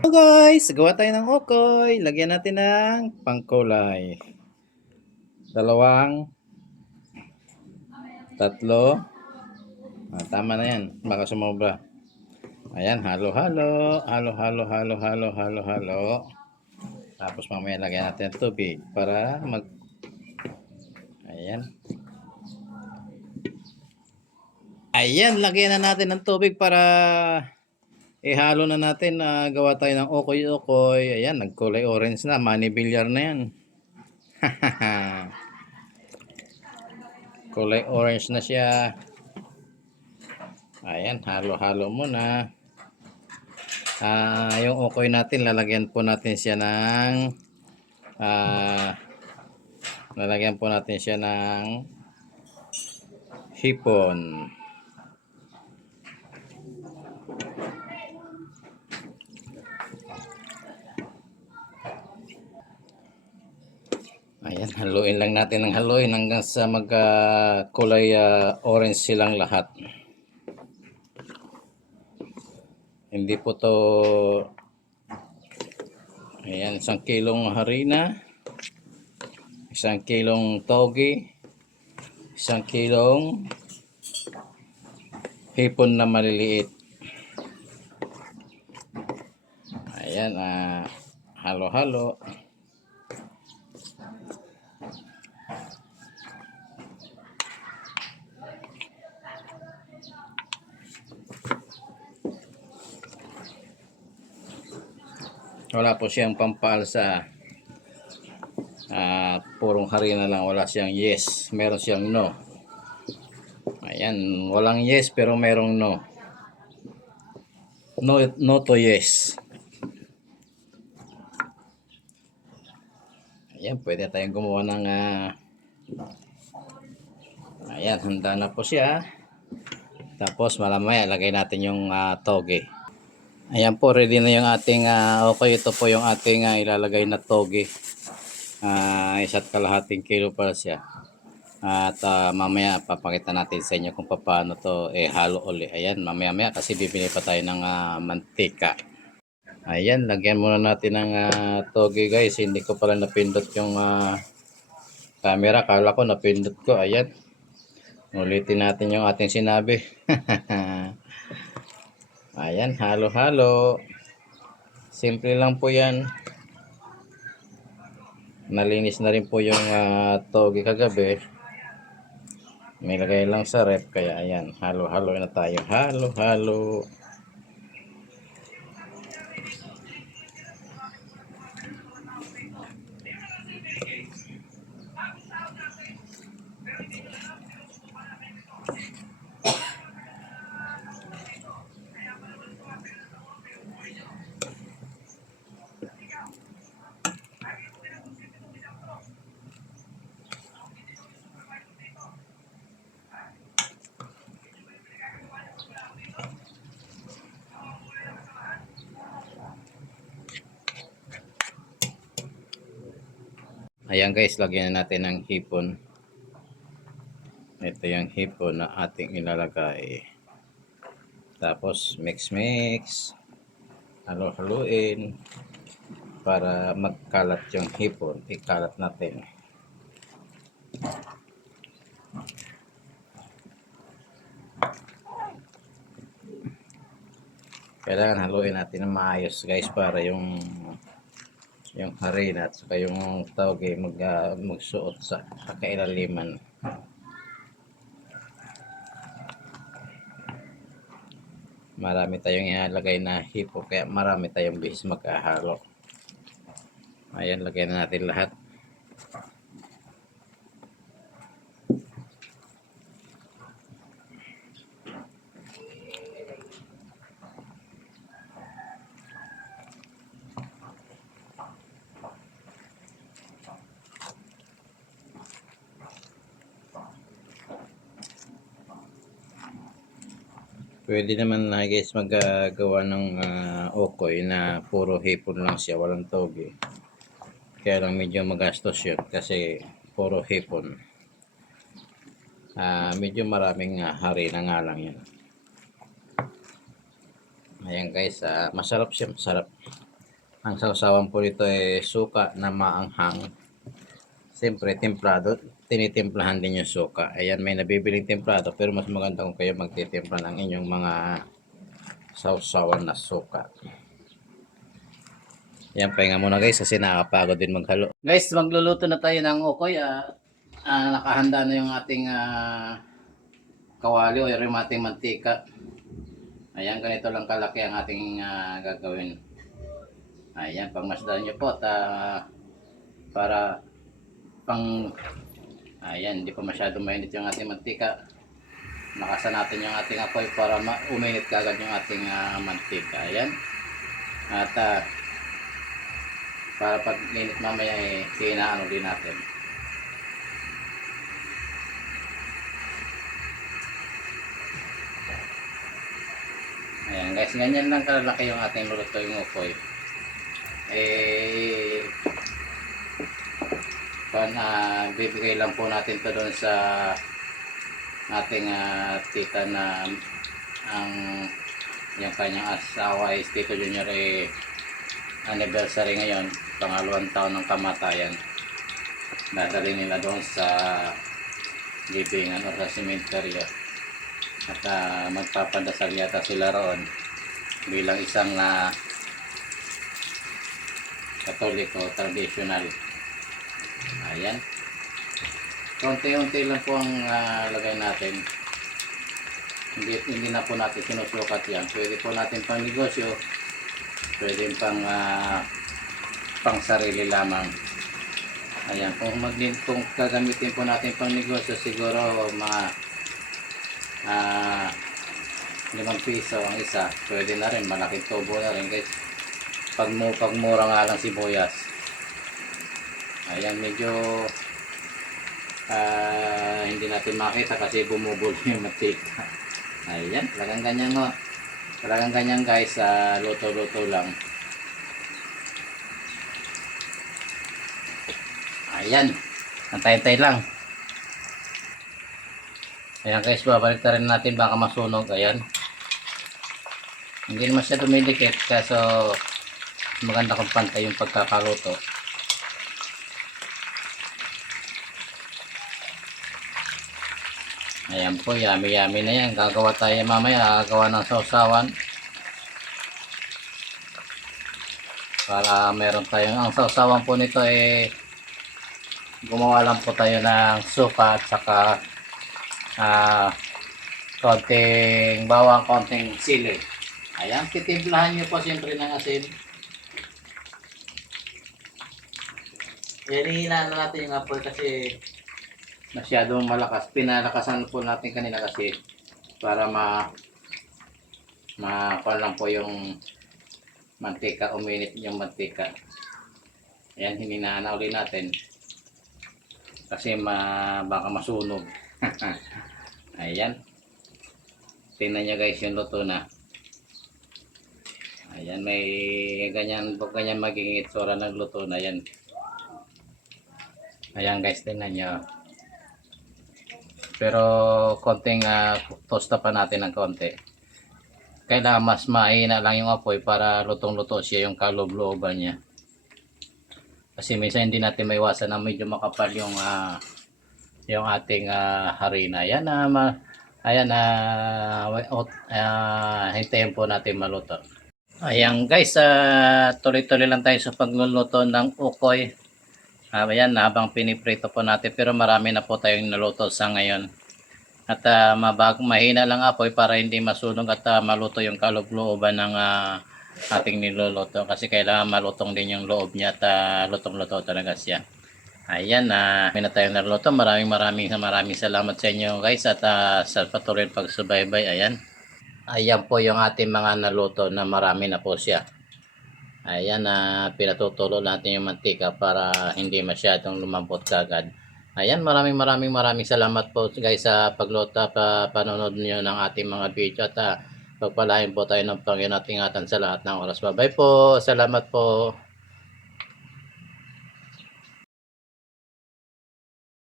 Hello guys, gawa tayo ng okoy. Lagyan natin ng pangkulay. Dalawang, tatlo. Tama na yan. Baka sumobra. Ayan, halo-halo. Halo-halo, halo-halo, halo-halo. Tapos mamaya lagyan natin ng tubig para Ayan. Ayan, lagyan na natin ng tubig para ihalo na natin na gawa tayo ng okoy-okoy. Ayan, nagkulay orange na. Money billiard na yan. Kulay orange na siya. Ayan, halo-halo muna. Yung okoy natin, lalagyan po natin siya ng hipon. Ayan, haluin lang natin ng haluin hanggang sa magkulay orange silang lahat. Hindi po to, ayan, 1 kilong harina, 1 kilong togi, 1 kilong hipon na maliliit. Ayan, halo-halo. Wala po siyang pampaalsa. Purong harina lang, wala siyang yes, meron siyang no. Ayan, walang yes pero merong no. No to yes. Ayan, pwede tayong gumawa ng ayan, handa na po siya. Tapos malamaya lagay natin yung toge. Ayan po, ready na yung ating okay, ito po yung ating ilalagay na toge. 1.5 kilo pa siya. At mamaya papakita natin sa inyo kung paano to halo uli. Ayan, mamaya kasi bibili pa tayo ng mantika. Ayan, lagyan muna natin ng toge guys. Hindi ko pala napindot yung camera. Kala ko napindot ko. Ayan. Ulitin natin yung ating sinabi. Ayan, halo-halo. Simple lang po yan. Nalinis na rin po yung toge kagabi. Nilagay lang sa ref. Kaya ayan, halo-halo na tayo. Halo-halo. Ayan guys, lagyan na natin ng hipon. Ito yung hipon na ating ilalagay. Tapos mix-mix. Halo-haluin. Para magkalat yung hipon. Ikalat natin. Kailangan haluin natin ng maayos guys para yung harina at saka yung tawag magsuot sa kailaliman. Marami tayong ilalagay na hipo kaya marami tayong bihis magkahalo. Ayan, lagyan na natin lahat. Pwede naman na guys magagawa ng okoy na puro hipon lang siya, walang toge. Kaya lang medyo magastos yun kasi puro hipon. Medyo maraming harina nga lang yan. Ayan guys, masarap siya, masarap. Ang sausawan po nito ay suka na maanghang. Siyempre, templado. Tinitimplahan din yung suka. Ayan, may nabibiling templado pero mas maganda kung kayo magtitimpla ng inyong mga sausawan na suka. Yan, pahinga muna guys kasi nakakapagod din maghalo. Guys, magluluto na tayo ng ukoy. Nakahanda na yung ating kawali o yung ating mantika. Ayan, ganito lang kalaki ang ating gagawin. Ayan, pagmasdan nyo po at para ayan, hindi pa masyadong mainit yung ating mantika. Nakasan natin yung ating apoy para uminit kagad yung ating mantika. Ayan. At para pag init mamaya kinaano din natin. Ayan guys, ganyan lang kalaki yung ating lulutuing ukoy. Bibigay lang po natin to doon sa ating tita na ang yung kanyang asawa is Tito Junior anniversary ngayon, pangalawang taon ng kamatayan. Dadali nila doon sa libingan o sa sementeryo at magpapadasal yata sila roon bilang isang Katoliko traditional. Ayan, konti-unti lang po ang lagay natin. Hindi na po natin sinusukat yan. Pwede po natin pang negosyo, pwede pang sarili lamang. Ayan, kung gagamitin po natin pang negosyo, siguro mga 5 piso ang isa, pwede na rin, malaking tubo na rin guys. Pagmura nga lang sibuyas. Ayan, medyo hindi natin makita kasi bumubulo yung mantika. Ayan, talagang ganyan no. Talagang ganyan guys, luto-luto lang. Ayan, antay-antay lang. Ayan guys, babalik na rin natin, baka masunog. Ayan, hindi naman siya dumidikit kaso maganda kung pantay yung pagkakaluto. Ayan po, yummy na yan. Gagawa tayo mamaya, gagawa ng sausawan para meron tayong, ang sausawan po nito gumawa lang po tayo ng suka at saka konting bawang, konting sili. Ayan, titimplahan nyo po siyempre ng asin. Hinihinaan na natin yung apoy kasi masyadong malakas. Pinalakasan po natin kanina kasi para kuwan lang po yung mantika, uminit yung mantika. Ayan, hininaan na ulit natin kasi baka masunog. Ayan, tingnan nyo guys yung luto na. Ayan, may ganyan magiging itsura ng luto na yan. Ayan guys, tingnan nyo. Pero konting tosta pa natin ng konti. Kailangan mas mahina lang yung apoy para lutong-luto siya yung kaloob-looban niya. Kasi minsan hindi natin maiwasan na medyo makapal yung ating harina. Ayan hintayin po natin maluto. Ayan guys, tuloy-tuloy lang tayo sa pagluluto ng ukoy. Ayan, habang piniprito po natin, pero marami na po tayong naluto sa ngayon. At mahina lang apoy para hindi masunog at maluto yung kaloob-looban ng ating niluluto. Kasi kailangan malutong din yung loob niya at lutong-luto talaga siya. Ayan, may na tayong naluto. Maraming salamat sa inyo guys at sa patuloy pagsubaybay. Ayan po yung ating mga naluto na marami na po siya. Ayan, pinatutulo natin yung mantika para hindi masyadong lumambot kagad. Ayan, maraming salamat po guys sa pagluto, panonood niyo ng ating mga video at pagpalain po tayo ng Panginoon at ingatan sa lahat ng oras. Bye bye po, salamat po.